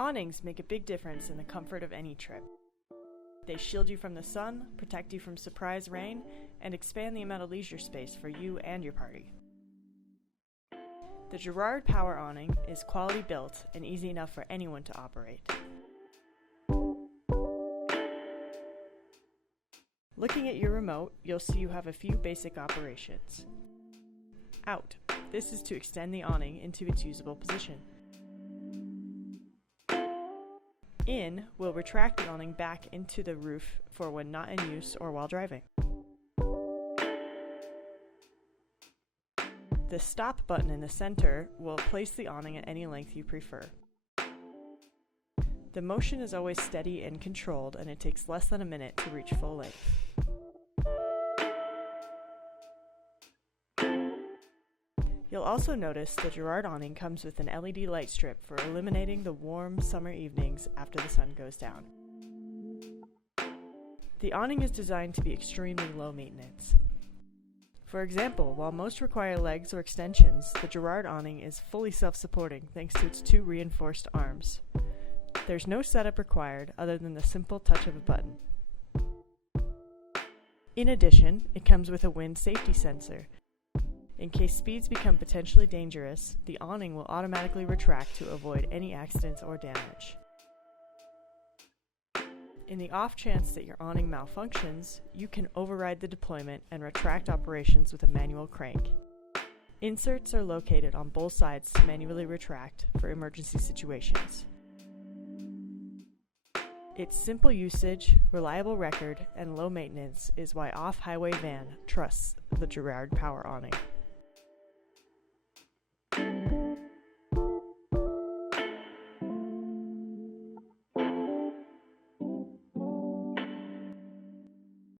Awnings make a big difference in the comfort of any trip. They shield you from the sun, protect you from surprise rain, and expand the amount of leisure space for you and your party. The Girard Power Awning is quality built and easy enough for anyone to operate. Looking at your remote, you'll see you have a few basic operations. Out. This is to extend the awning into its usable position. In will retract the awning back into the roof for when not in use or while driving. The stop button in the center will place the awning at any length you prefer. The motion is always steady and controlled, and it takes less than a minute to reach full length. You'll also notice the Girard awning comes with an LED light strip for illuminating the warm summer evenings after the sun goes down. The awning is designed to be extremely low maintenance. For example, while most require legs or extensions, the Girard awning is fully self-supporting thanks to its two reinforced arms. There's no setup required other than the simple touch of a button. In addition, it comes with a wind safety sensor. In case speeds become potentially dangerous, the awning will automatically retract to avoid any accidents or damage. In the off chance that your awning malfunctions, you can override the deployment and retract operations with a manual crank. Inserts are located on both sides to manually retract for emergency situations. Its simple usage, reliable record, and low maintenance is why off-highway van trusts the Girard Power Awning.